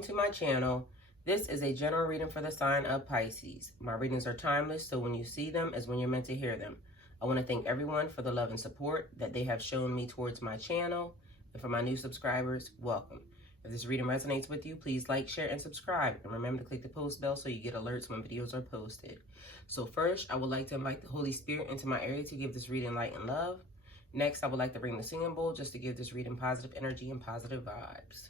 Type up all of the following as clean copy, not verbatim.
welcome to my channel. This is a general reading for the sign of Pisces. My readings are timeless, so when you see them is when you're meant to hear them. I want to thank everyone for the love and support that they have shown me towards my channel. And for my new subscribers, welcome. If this reading resonates with you, please like, share, and subscribe. And remember to click the post bell so you get alerts when videos are posted. So first, I would like to invite the Holy Spirit into my area to give this reading light and love. Next, I would like to bring the singing bowl just to give this reading positive energy and positive vibes.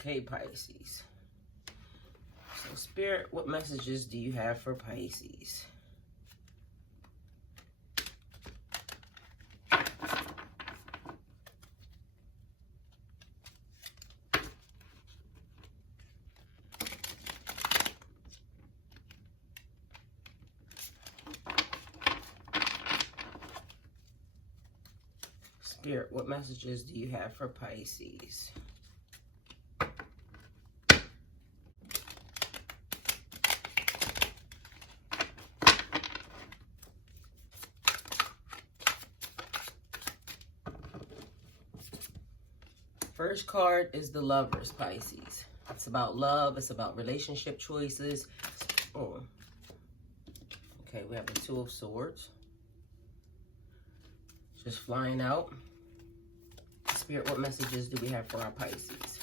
Okay, Pisces. So, Spirit, what messages do you have for Pisces? Spirit, what messages do you have for Pisces? First card is the Lovers, Pisces. It's about love. It's about relationship choices. Oh. Okay, we have the Two of Swords. Just flying out. Spirit, what messages do we have for our Pisces?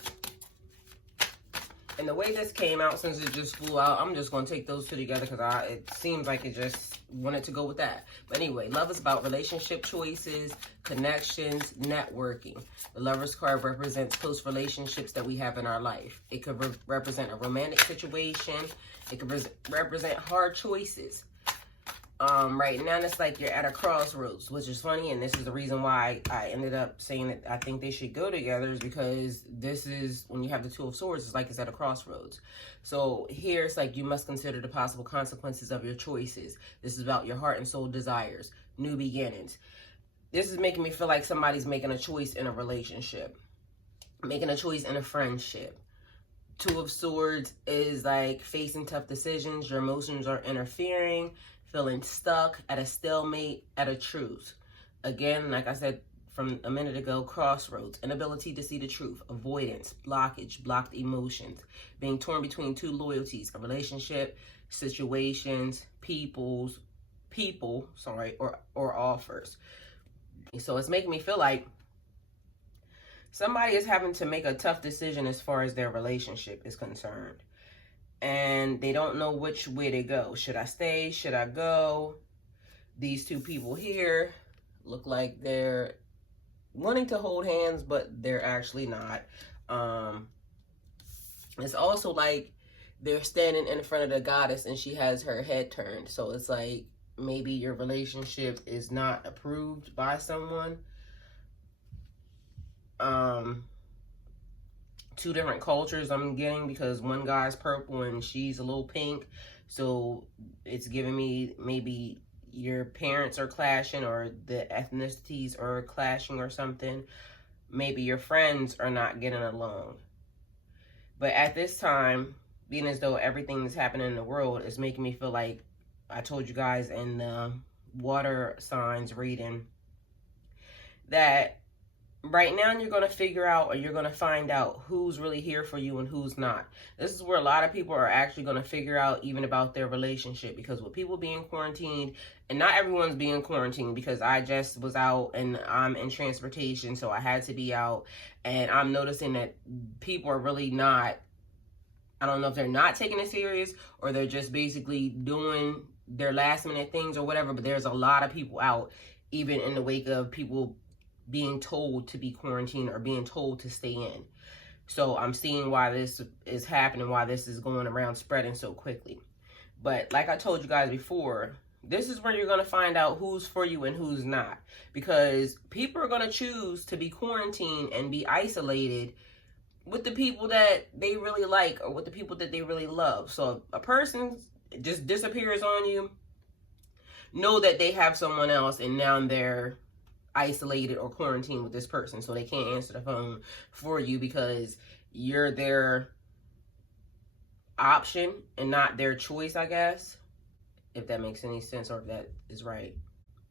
And the way this came out, since it just flew out, I'm just going to take those two together because it seems like it just wanted to go with that. But anyway, love is about relationship choices, connections, networking. The Lover's card represents close relationships that we have in our life. It could represent a romantic situation. It could represent hard choices. Right now it's like you're at a crossroads, which is funny, and this is the reason why I ended up saying that I think they should go together, is because this is when you have the Two of Swords, it's like it's at a crossroads. So here it's like you must consider the possible consequences of your choices. This is about your heart and soul desires, new beginnings. This is making me feel like somebody's making a choice in a relationship, making a choice in a friendship. Two of Swords is like facing tough decisions. Your emotions are interfering, feeling stuck, at a stalemate, at a truce. Again, like I said from a minute ago, crossroads, inability to see the truth, avoidance, blockage, blocked emotions, being torn between two loyalties, a relationship, situations, people, or offers. So it's making me feel like somebody is having to make a tough decision as far as their relationship is concerned. And they don't know which way to go. Should I stay? Should I go? These two people here look like they're wanting to hold hands, but they're actually not. It's also like they're standing in front of the goddess and she has her head turned. So it's like maybe your relationship is not approved by someone. Two different cultures I'm getting, because one guy's purple and she's a little pink. So it's giving me maybe your parents are clashing, or the ethnicities are clashing or something. Maybe your friends are not getting along. But at this time, being as though everything that's happening in the world is making me feel like I told you guys in the water signs reading that right now you're going to figure out, or you're going to find out who's really here for you and who's not. This is where a lot of people are actually going to figure out even about their relationship, because with people being quarantined, and not everyone's being quarantined, because I just was out and I'm in transportation, so I had to be out, and I'm noticing that people are really not, I don't know if they're not taking it serious or they're just basically doing their last minute things or whatever, but there's a lot of people out, even in the wake of people being told to be quarantined or being told to stay in. So I'm seeing why this is happening, why this is going around spreading so quickly. But like I told you guys before, this is where you're going to find out who's for you and who's not. Because people are going to choose to be quarantined and be isolated with the people that they really like or with the people that they really love. So if a person just disappears on you, know that they have someone else and now they're isolated or quarantined with this person, so they can't answer the phone for you because you're their option and not their choice, I guess, if that makes any sense or if that is right.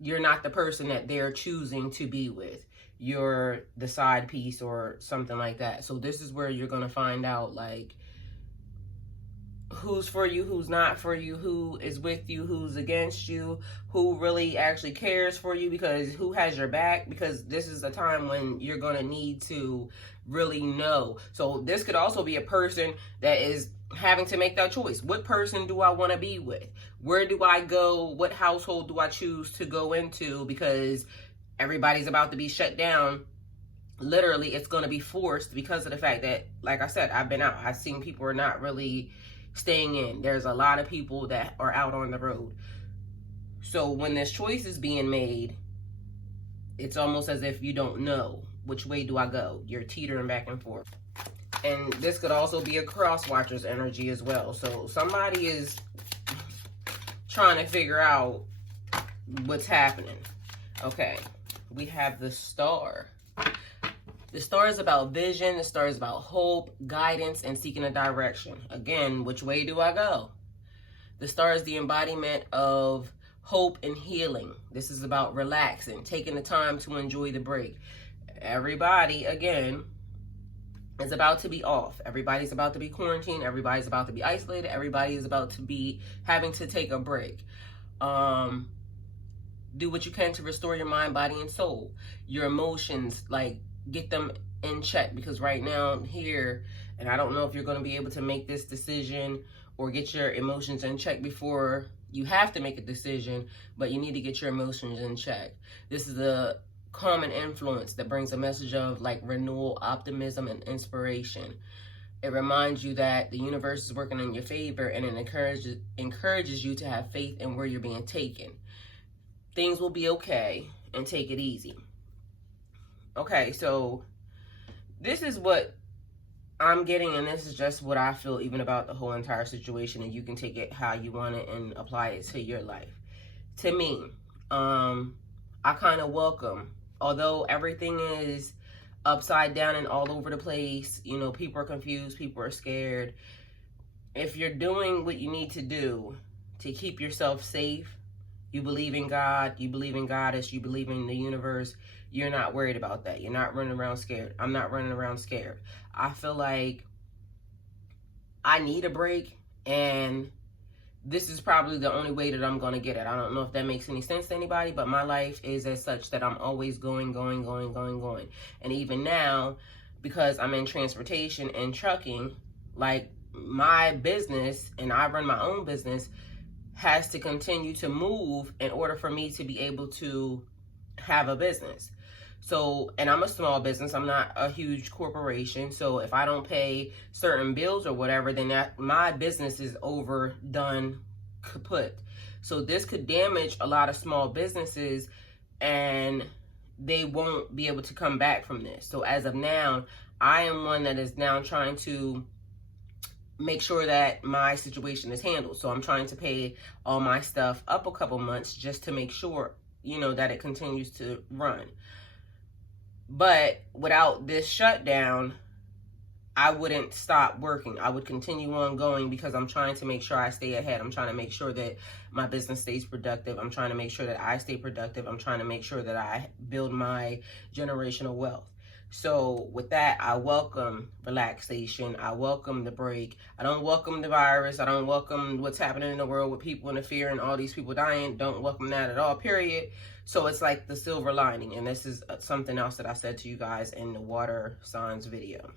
You're not the person that they're choosing to be with. You're the side piece or something like that. So this is where you're going to find out, like, who's for you, who's not for you, who is with you, who's against you, who really actually cares for you, because who has your back, because this is a time when you're going to need to really know. So this could also be a person that is having to make that choice. What person do I want to be with? Where do I go? What household do I choose to go into? Because everybody's about to be shut down. Literally, it's going to be forced because of the fact that, like I said, I've been out. I've seen people are not really staying in. There's a lot of people that are out on the road. So when this choice is being made, it's almost as if you don't know which way do I go. You're teetering back and forth. And this could also be a cross watcher's energy as well. So somebody is trying to figure out what's happening. Okay, we have the Star. The Star is about vision. The Star is about hope, guidance, and seeking a direction. Again, which way do I go? The Star is the embodiment of hope and healing. This is about relaxing, taking the time to enjoy the break. Everybody, again, is about to be off. Everybody's about to be quarantined. Everybody's about to be isolated. Everybody is about to be having to take a break. Do what you can to restore your mind, body, and soul. Your emotions, like, get them in check, because right now here, and I don't know if you're going to be able to make this decision or get your emotions in check before you have to make a decision, but you need to get your emotions in check. This is a common influence that brings a message of, like, renewal, optimism, and inspiration. It reminds you that the universe is working in your favor, and it encourages you to have faith in where you're being taken. Things will be okay, and take it easy. Okay, so this is what I'm getting, and this is just what I feel even about the whole entire situation, and you can take it how you want it and apply it to your life. To me, I kind of welcome, although everything is upside down and all over the place, you know, people are confused, people are scared. If you're doing what you need to do to keep yourself safe, you believe in God, you believe in Goddess, you believe in the universe, you're not worried about that. You're not running around scared. I'm not running around scared. I feel like I need a break, and this is probably the only way that I'm going to get it. I don't know if that makes any sense to anybody, but my life is as such that I'm always going. And even now, because I'm in transportation and trucking, like, my business, and I run my own business, has to continue to move in order for me to be able to have a business. So, and I'm a small business, I'm not a huge corporation. So if I don't pay certain bills or whatever, then my business is overdone, kaput. So this could damage a lot of small businesses, and they won't be able to come back from this. So as of now, I am one that is now trying to make sure that my situation is handled. So I'm trying to pay all my stuff up a couple months just to make sure, you know, that it continues to run. But without this shutdown, I wouldn't stop working. I would continue on going, because I'm trying to make sure I stay ahead. I'm trying to make sure that my business stays productive. I'm trying to make sure that I stay productive. I'm trying to make sure that I build my generational wealth. So with that, I welcome relaxation. I welcome the break. I don't welcome the virus. I don't welcome what's happening in the world with people in the fear and all these people dying. Don't welcome that at all, period. So it's like the silver lining. And this is something else that I said to you guys in the water signs video.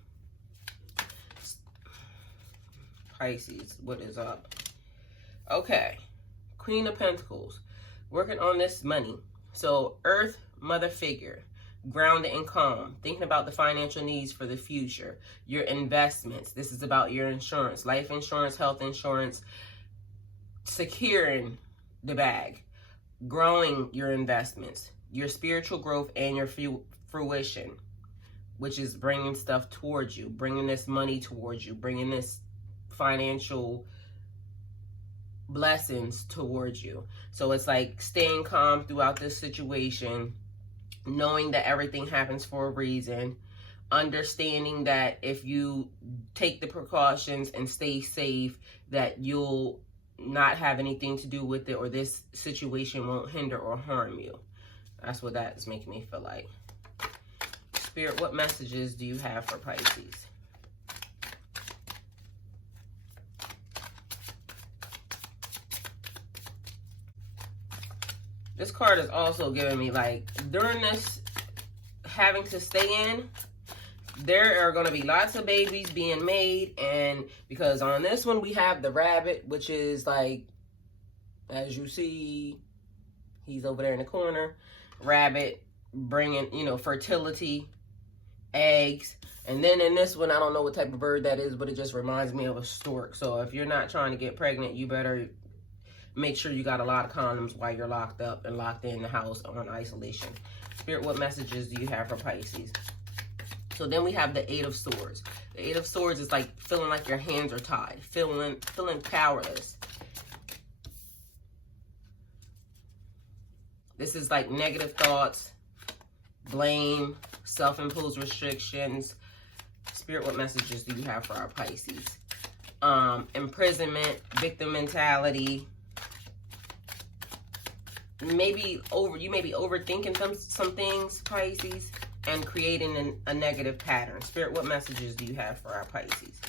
Pisces, what is up? Okay, Queen of Pentacles, working on this money. So Earth, mother figure, grounded and calm, thinking about the financial needs for the future, your investments. This is about your insurance, life insurance, health insurance, securing the bag, growing your investments, your spiritual growth, and your fruition. which is bringing stuff towards you, bringing this money towards you, bringing this financial blessings towards you. So it's like staying calm throughout this situation, knowing that everything happens for a reason, understanding that if you take the precautions and stay safe, that you'll not have anything to do with it, or this situation won't hinder or harm you. That's what that is making me feel like. Spirit, what messages do you have for Pisces? This card is also giving me, like, during this having to stay in, there are going to be lots of babies being made. And because on this one we have the rabbit, which is like, as you see, he's over there in the corner. Rabbit bringing, you know, fertility, eggs. And then in this one, I don't know what type of bird that is, but it just reminds me of a stork. So if you're not trying to get pregnant, you better make sure you got a lot of condoms while you're locked up and locked in the house on isolation. Spirit, what messages do you have for Pisces? So then we have the Eight of Swords. The Eight of Swords is like feeling like your hands are tied, feeling powerless. This is like negative thoughts, blame, self-imposed restrictions. Spirit, what messages do you have for our Pisces? Imprisonment, victim mentality. You may be overthinking some things, Pisces, and creating a negative pattern. Spirit, what messages do you have for our Pisces?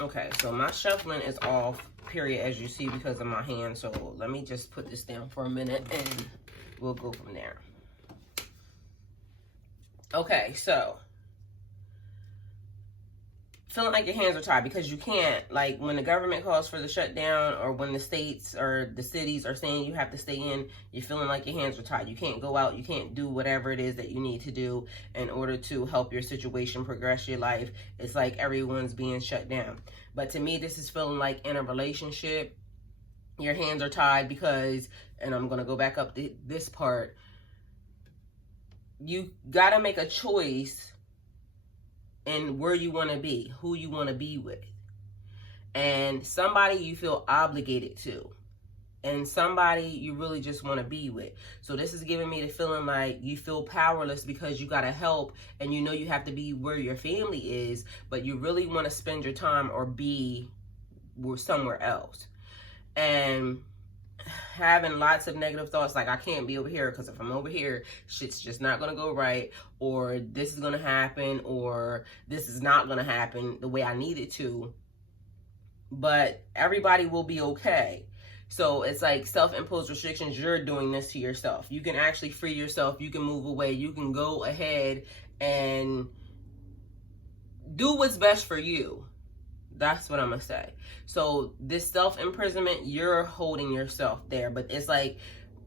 Okay, so my shuffling is off, period, as you see, because of my hand. So let me just put this down for a minute and we'll go from there. Okay, so feeling like your hands are tied because you can't, like, when the government calls for the shutdown, or when the states or the cities are saying you have to stay in, you're feeling like your hands are tied. You can't go out, you can't do whatever it is that you need to do in order to help your situation progress your life. It's like everyone's being shut down. But to me, this is feeling like in a relationship, your hands are tied because, and I'm going to go back up this part, you got to make a choice and where you want to be, who you want to be with, and somebody you feel obligated to, and somebody you really just want to be with. So this is giving me the feeling like you feel powerless because you got to help, and you know you have to be where your family is, but you really want to spend your time or be somewhere else. And having lots of negative thoughts like, I can't be over here because if I'm over here, shit's just not going to go right, or this is going to happen, or this is not going to happen the way I need it to. But everybody will be okay. So it's like self-imposed restrictions. You're doing this to yourself. You can actually free yourself. You can move away. You can go ahead and do what's best for you. That's what I'm going to say. So this self-imprisonment, you're holding yourself there. But it's like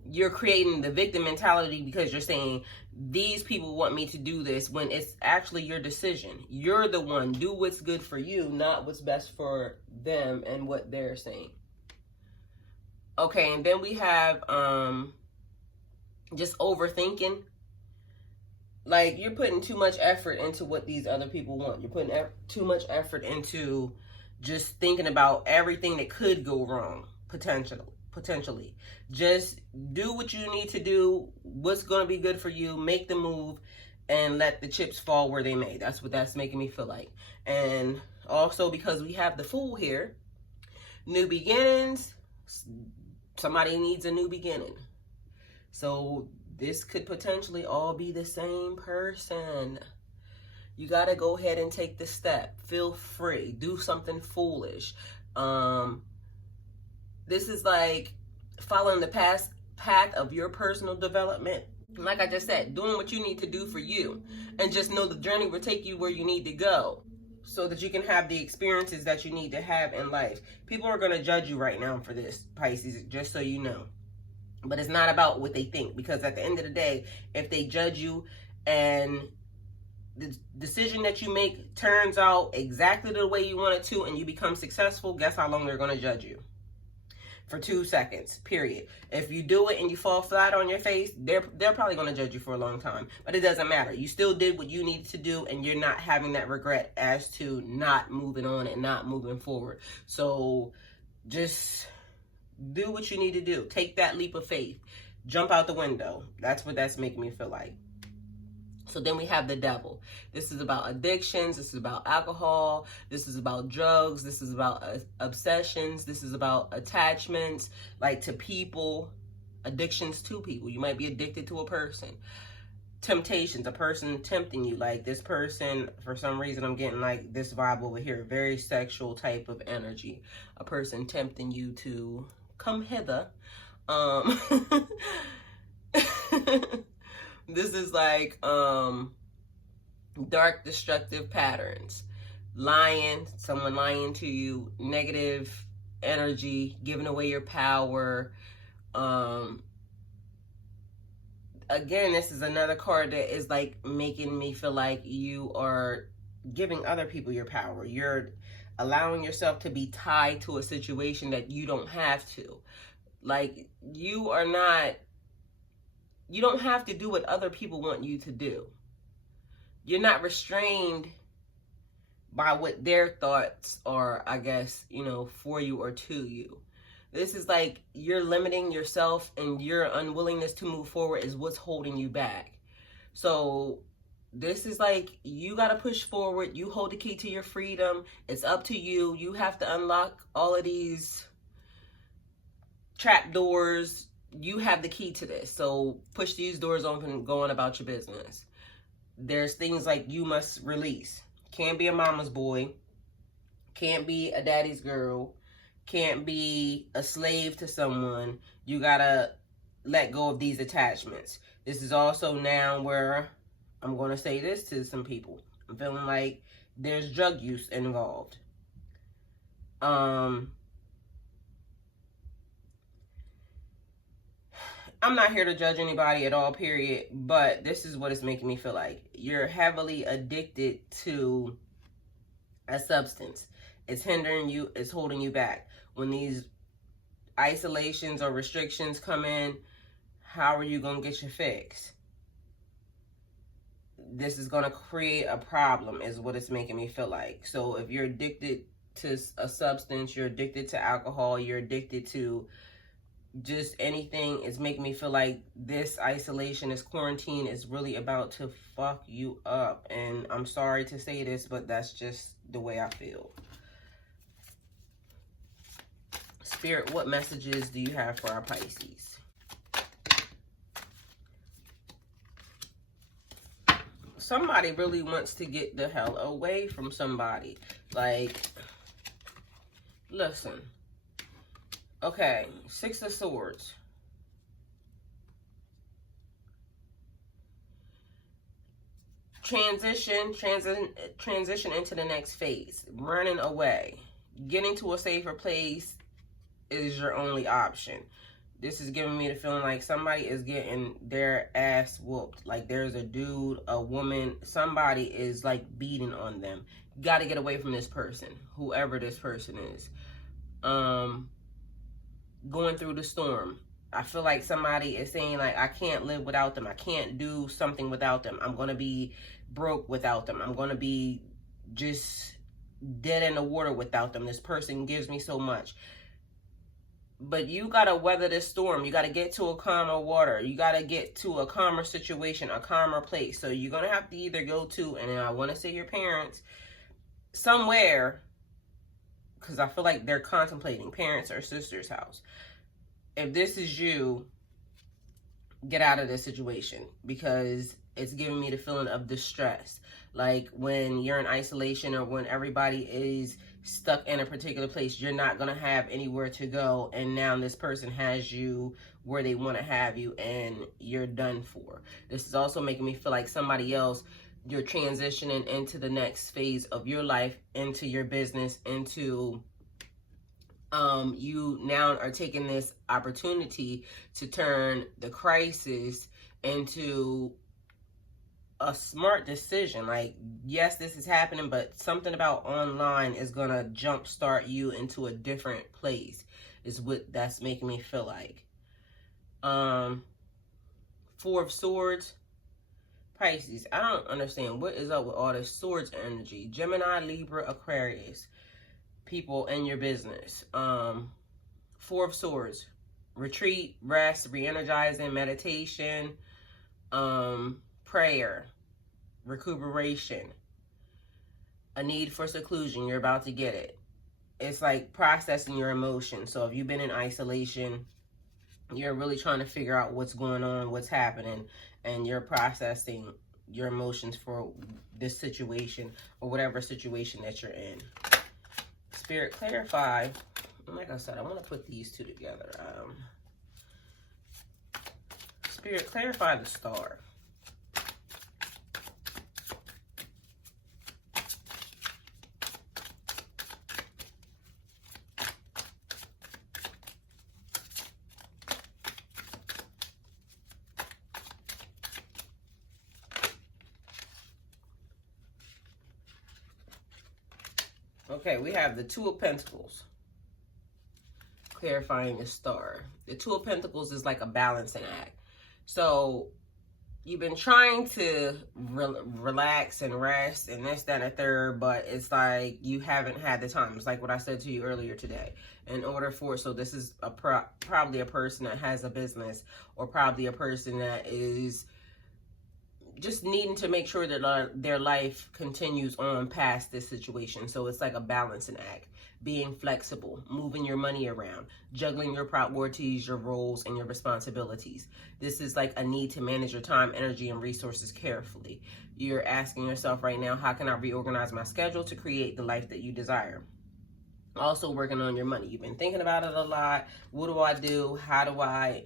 you're creating the victim mentality because you're saying, these people want me to do this, when it's actually your decision. You're the one. Do what's good for you, not what's best for them and what they're saying. Okay, and then we have just overthinking. Like, you're putting too much effort into what these other people want. You're putting too much effort into just thinking about everything that could go wrong, potentially. Just do what you need to do, what's going to be good for you, make the move, and let the chips fall where they may. That's what that's making me feel like. And also, because we have the Fool here, new beginnings, somebody needs a new beginning. So this could potentially all be the same person. You got to go ahead and take the step. Feel free. Do something foolish. This is like following the path of your personal development. Like I just said, doing what you need to do for you. And just know the journey will take you where you need to go, so that you can have the experiences that you need to have in life. People are going to judge you right now for this, Pisces, just so you know. But it's not about what they think, because at the end of the day, if they judge you and the decision that you make turns out exactly the way you want it to and you become successful, guess how long they're going to judge you? for 2 seconds, period. If you do it and you fall flat on your face, they're probably going to judge you for a long time. But it doesn't matter. You still did what you needed to do, and you're not having that regret as to not moving on and not moving forward. So just do what you need to do. Take that leap of faith. Jump out the window. That's what that's making me feel like. So then we have the devil. This is about addictions. This is about alcohol. This is about drugs. This is about obsessions. This is about attachments, like to people, addictions to people. You might be addicted to a person. Temptations, a person tempting you. Like this person, for some reason, I'm getting like this vibe over here. Very sexual type of energy. A person tempting you to come hither. This is like dark destructive patterns. Lying, someone lying to you, negative energy, giving away your power. Again, this is another card that is like making me feel like you are giving other people your power. You're allowing yourself to be tied to a situation that you don't have to. Like you don't have to do what other people want you to do. You're not restrained by what their thoughts are, I guess, for you or to you. This is like you're limiting yourself, and your unwillingness to move forward is what's holding you back. So this is like you got to push forward. You hold the key to your freedom. It's up to you. You have to unlock all of these trap doors. You have the key to this. So push these doors open and go on about your business. There's things like you must release. Can't be a mama's boy. Can't be a daddy's girl. Can't be a slave to someone. You gotta let go of these attachments. This is also now where I'm going to say this to some people. I'm feeling like there's drug use involved. I'm not here to judge anybody at all, period, but this is what it's making me feel like. You're heavily addicted to a substance. It's hindering you, it's holding you back. When these isolations or restrictions come in, how are you going to get your fix? This is going to create a problem, is what it's making me feel like. So if you're addicted to a substance, you're addicted to alcohol, you're addicted to just anything, it's making me feel like this isolation, this quarantine is really about to fuck you up. And I'm sorry to say this, but that's just the way I feel. Spirit, what messages do you have for our Pisces? Somebody really wants to get the hell away from somebody. Like, listen. Okay, 6 of Swords. Transition into the next phase. Running away. Getting to a safer place is your only option. This is giving me the feeling like somebody is getting their ass whooped. Like there's a dude, a woman, somebody is like beating on them. You got to get away from this person, whoever this person is. Going through the storm. I feel like somebody is saying like, I can't live without them. I can't do something without them. I'm going to be broke without them. I'm going to be just dead in the water without them. This person gives me so much. But you got to weather this storm. You got to get to a calmer water. You got to get to a calmer situation, a calmer place. So you're going to have to either go to, and I want to say your parents, somewhere, because I feel like they're contemplating parents or sister's house. If this is you, get out of this situation, because it's giving me the feeling of distress. Like when you're in isolation or when everybody is stuck in a particular place, you're not going to have anywhere to go. And now this person has you where they want to have you and you're done for. This is also making me feel like somebody else, you're transitioning into the next phase of your life, into your business, into you now are taking this opportunity to turn the crisis into a smart decision. Like, yes, this is happening, but something about online is gonna jumpstart you into a different place, is what that's making me feel like. Four of Swords, Pisces. I don't understand what is up with all this swords energy. Gemini, Libra, Aquarius, people in your business. Four of Swords, retreat, rest, re-energizing, meditation, prayer, recuperation, a need for seclusion. You're about to get it. It's like processing your emotions. So if you've been in isolation, you're really trying to figure out what's going on, what's happening, and you're processing your emotions for this situation or whatever situation that you're in. Spirit, clarify. Like I said, I want to put these two together. Spirit, clarify the star. Okay, we have the Two of Pentacles, clarifying the star. The Two of Pentacles is like a balancing act. So you've been trying to relax and rest and this, that, and a third, but it's like you haven't had the time. It's like what I said to you earlier today. In order for, so this is probably a person that has a business, or probably a person that is just needing to make sure that their life continues on past this situation. So it's like a balancing act, being flexible, moving your money around, juggling your priorities, your roles, and your responsibilities. This is like a need to manage your time, energy, and resources carefully. You're asking yourself right now, how can I reorganize my schedule to create the life that you desire? Also working on your money. You've been thinking about it a lot. What do I do? How do I,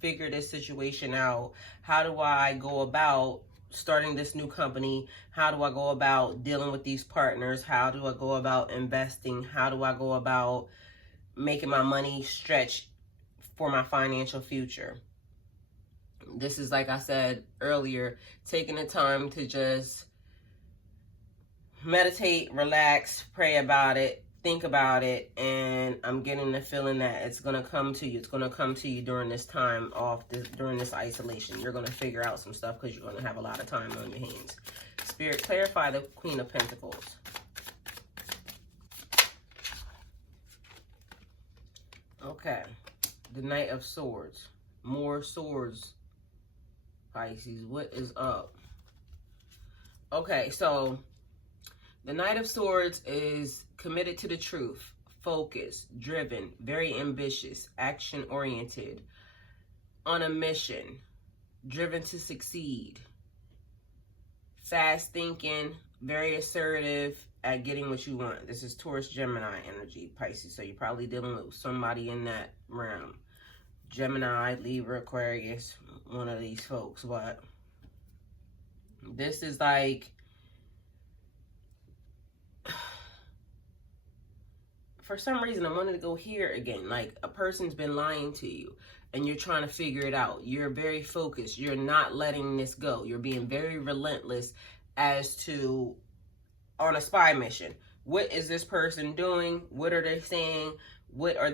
figure this situation out? How do I go about starting this new company? How do I go about dealing with these partners? How do I go about investing? How do I go about making my money stretch for my financial future? This is, like I said earlier, taking the time to just meditate, relax, pray about it, think about it, and I'm getting the feeling that it's going to come to you. It's going to come to you during this time off, during this isolation. You're going to figure out some stuff because you're going to have a lot of time on your hands. Spirit, clarify the Queen of Pentacles. Okay. The Knight of Swords. More swords, Pisces. What is up? Okay, so the Knight of Swords is committed to the truth, focused, driven, very ambitious, action-oriented, on a mission, driven to succeed, fast thinking, very assertive at getting what you want. This is Taurus, Gemini energy, Pisces. So you're probably dealing with somebody in that realm. Gemini, Libra, Aquarius, one of these folks. But this is like, for some reason, I wanted to go here again. Like, a person's been lying to you and you're trying to figure it out. You're very focused. You're not letting this go. You're being very relentless as to, on a spy mission. What is this person doing? What are they saying? What have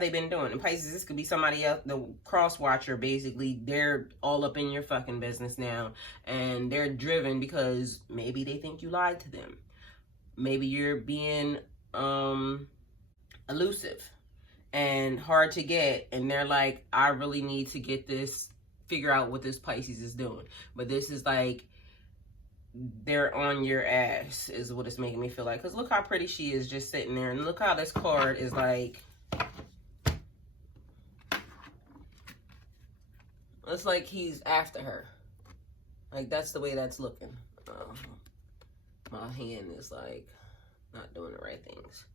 they been doing? In Pisces, this could be somebody else, the cross watcher, basically. They're all up in your fucking business now. And they're driven because maybe they think you lied to them. Maybe you're being elusive and hard to get, and they're like, I really need to get this, figure out what this Pisces is doing. But this is like, they're on your ass is what it's making me feel like. Because look how pretty she is just sitting there, and look how this card is like, it's like he's after her. Like, that's the way that's looking. My hand is like not doing the right things.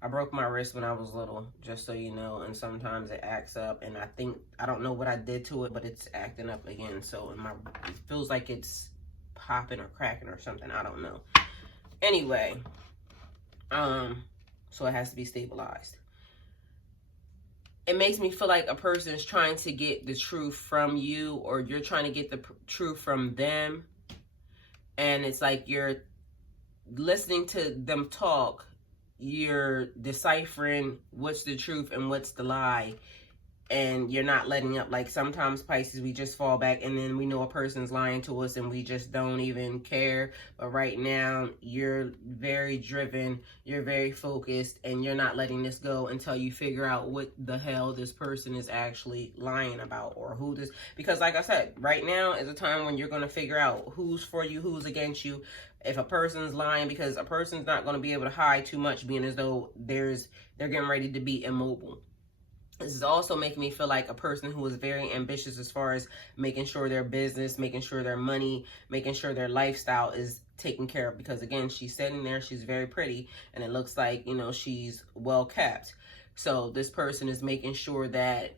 I broke my wrist when I was little, just so you know, and sometimes it acts up, and I don't know what I did to it, but it's acting up again. So it feels like it's popping or cracking or something. I don't know. Anyway, so it has to be stabilized. it makes me feel like a person is trying to get the truth from you, or you're trying to get the truth from them. And it's like you're listening to them talk, you're deciphering what's the truth and what's the lie, and you're not letting up. Like sometimes, Pisces, we just fall back and then we know a person's lying to us and we just don't even care. But right now, you're very driven, you're very focused, and you're not letting this go until you figure out what the hell this person is actually lying about, or who this, because like I said, right now is a time when you're going to figure out who's for you, who's against you. If a person's lying, because a person's not going to be able to hide too much, being as though they're getting ready to be immobile. This is also making me feel like a person who is very ambitious as far as making sure their business, making sure their money, making sure their lifestyle is taken care of. Because again, she's sitting there, she's very pretty, and it looks like, you know, she's well kept. So this person is making sure that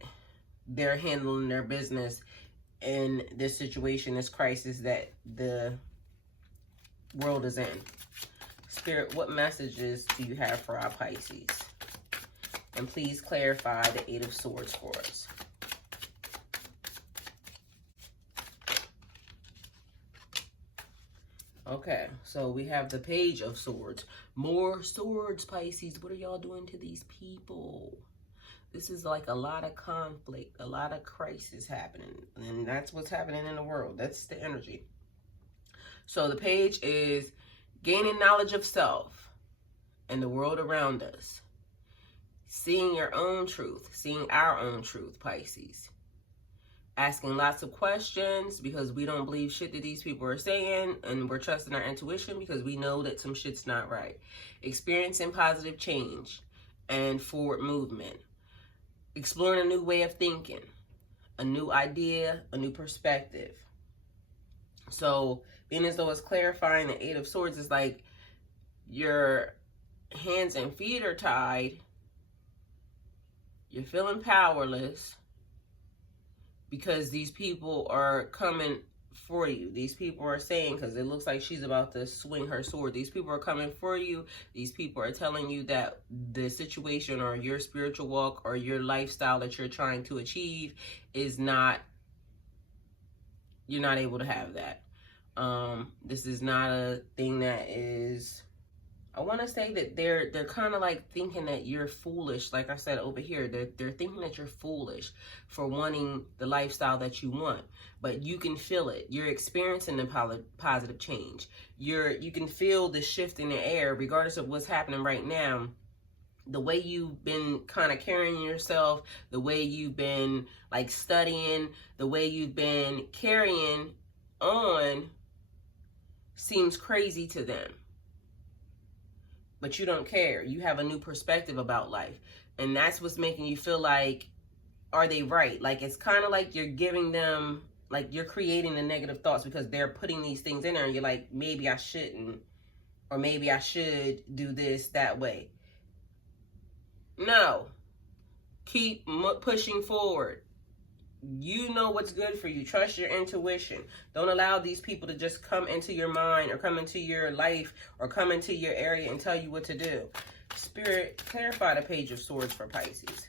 they're handling their business in this situation, this crisis that the world is in. Spirit, what messages do you have for our Pisces? And please clarify the Eight of Swords for us. Okay, so we have the Page of Swords. More swords, Pisces. What are y'all doing to these people? This is like a lot of conflict, a lot of crisis happening. And that's what's happening in the world. That's the energy. So the Page is gaining knowledge of self and the world around us. Seeing your own truth, seeing our own truth, Pisces. Asking lots of questions because we don't believe shit that these people are saying, and we're trusting our intuition because we know that some shit's not right. Experiencing positive change and forward movement. Exploring a new way of thinking, a new idea, a new perspective. So, being as though it's clarifying, the Eight of Swords is like your hands and feet are tied. You're feeling powerless because these people are coming for you. These people are saying, because it looks like she's about to swing her sword. These people are coming for you. These people are telling you that the situation or your spiritual walk or your lifestyle that you're trying to achieve is not, you're not able to have that. This is not a thing that is, I want to say that they're kind of like thinking that you're foolish. Like I said over here, they're thinking that you're foolish for wanting the lifestyle that you want. But you can feel it. You're experiencing the positive change. You can feel the shift in the air, regardless of what's happening right now. The way you've been kind of carrying yourself, the way you've been like studying, the way you've been carrying on seems crazy to them. But you don't care. You have a new perspective about life. And that's what's making you feel like, are they right? Like, it's kind of like you're giving them, like you're creating the negative thoughts because they're putting these things in there and you're like, maybe I shouldn't, or maybe I should do this that way. No. Keep pushing forward. You know what's good for you. Trust your intuition. Don't allow these people to just come into your mind or come into your life or come into your area and tell you what to do. Spirit, clarify the Page of Swords for Pisces.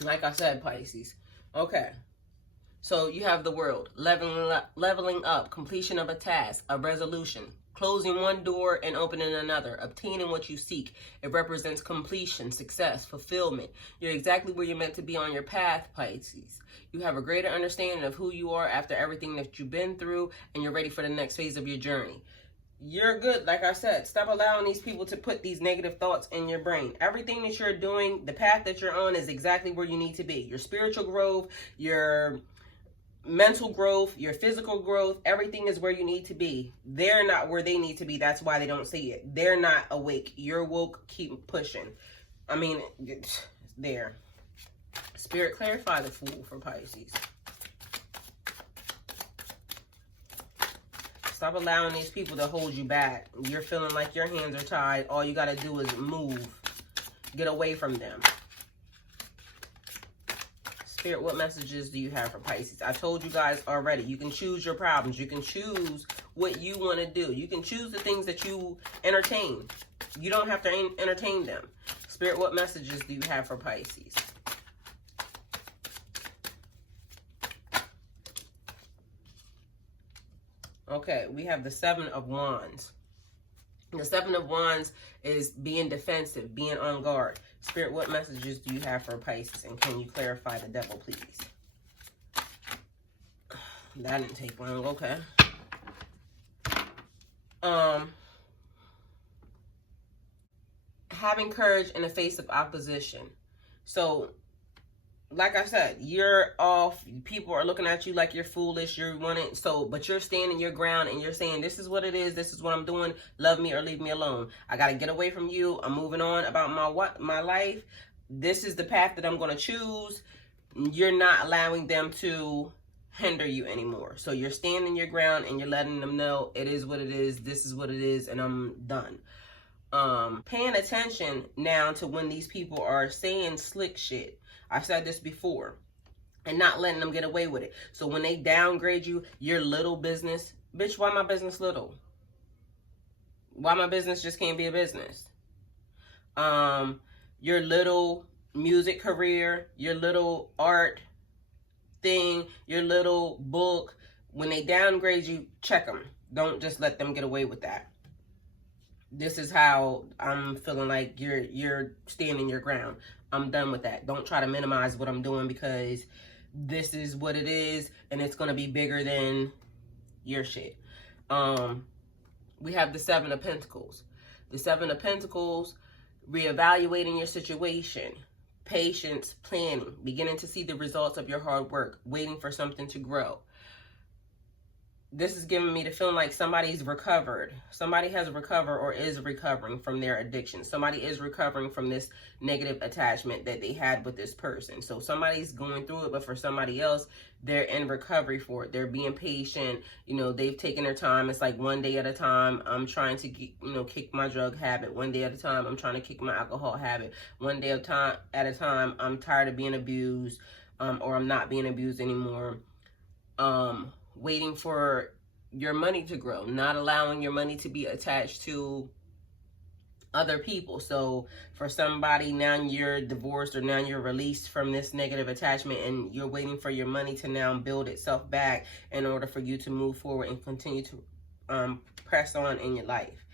Like I said, Pisces. Okay. So you have the World, leveling up, completion of a task, a resolution, closing one door and opening another, obtaining what you seek. It represents completion, success, fulfillment. You're exactly where you're meant to be on your path, Pisces. You have a greater understanding of who you are after everything that you've been through, and you're ready for the next phase of your journey. You're good, like I said. Stop allowing these people to put these negative thoughts in your brain. Everything that you're doing, the path that you're on is exactly where you need to be. Your spiritual growth, your mental growth, your physical growth, everything is where you need to be. They're not where they need to be. That's why they don't see it. They're not awake. You're woke. Keep pushing. I mean, it's there. Spirit, clarify the Fool for Pisces. Stop allowing these people to hold you back. You're feeling like your hands are tied. All you got to do is move. Get away from them. Spirit, what messages do you have for Pisces? I told you guys already, you can choose your problems. You can choose what you want to do. You can choose the things that you entertain. You don't have to entertain them. Spirit, what messages do you have for Pisces? Okay, we have the Seven of Wands. The Seven of Wands is being defensive, being on guard. Spirit, what messages do you have for Pisces? And can you clarify the Devil, please? That didn't take long. Okay. Having courage in the face of opposition. So, like I said, you're off. People are looking at you like you're foolish. You're wanting but you're standing your ground and you're saying, this is what it is. This is what I'm doing. Love me or leave me alone. I got to get away from you. I'm moving on about my life. This is the path that I'm going to choose. You're not allowing them to hinder you anymore. So you're standing your ground and you're letting them know it is what it is. This is what it is. And I'm done. Paying attention now to when these people are saying slick shit. I said this before, and not letting them get away with it. So when they downgrade you, your little business, bitch, why my business little? Why my business just can't be a business? Your little music career, your little art thing, your little book, when they downgrade you, check them. Don't just let them get away with that. This is how I'm feeling like you're standing your ground. I'm done with that. Don't try to minimize what I'm doing because this is what it is and it's going to be bigger than your shit. We have the Seven of Pentacles. The Seven of Pentacles, reevaluating your situation, patience, planning, beginning to see the results of your hard work, waiting for something to grow. This is giving me the feeling like somebody's recovered. Somebody has recovered or is recovering from their addiction. Somebody is recovering from this negative attachment that they had with this person. So somebody's going through it, but for somebody else, they're in recovery for it. They're being patient. You know, they've taken their time. It's like one day at a time. I'm trying to, kick my drug habit. One day at a time, I'm trying to kick my alcohol habit. One day at a time, I'm tired of being abused, or I'm not being abused anymore. Waiting for your money to grow, not allowing your money to be attached to other people. So for somebody, now you're divorced or now you're released from this negative attachment and you're waiting for your money to now build itself back in order for you to move forward and continue to press on in your life.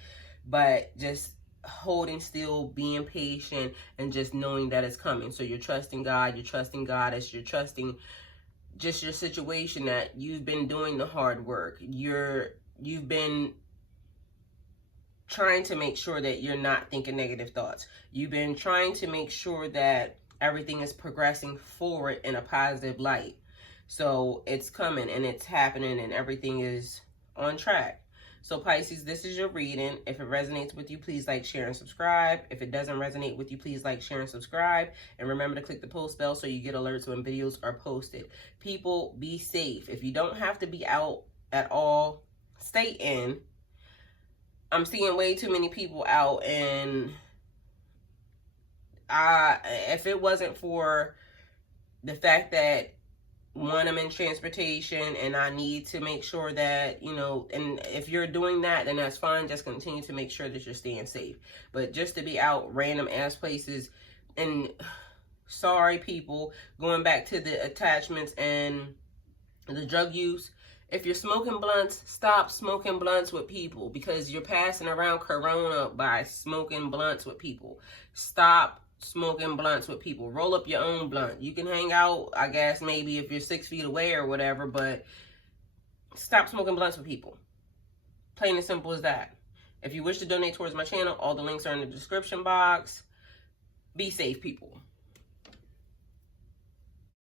But just holding still, being patient, and just knowing that it's coming. So you're trusting God, you're trusting Goddess, you're trusting just your situation, that you've been doing the hard work. You've been trying to make sure that you're not thinking negative thoughts. You've been trying to make sure that everything is progressing forward in a positive light. So it's coming and it's happening and everything is on track. So Pisces, this is your reading. If it resonates with you, please like, share, and subscribe. If it doesn't resonate with you, please like, share, and subscribe. And remember to click the post bell so you get alerts when videos are posted. People, be safe. If you don't have to be out at all, stay in. I'm seeing way too many people out, and if it wasn't for the fact that, one, I'm in transportation and I need to make sure that, and if you're doing that, then that's fine. Just continue to make sure that you're staying safe. But just to be out random ass places, and sorry people, going back to the attachments and the drug use, if you're smoking blunts, stop smoking blunts with people, because you're passing around corona by smoking blunts with people. Stop smoking blunts with people. Roll up your own blunt. You can hang out, I guess, maybe if you're 6 feet away or whatever, but stop smoking blunts with people. Plain and simple as that. If you wish to donate towards my channel, all the links are in the description box. Be safe, people.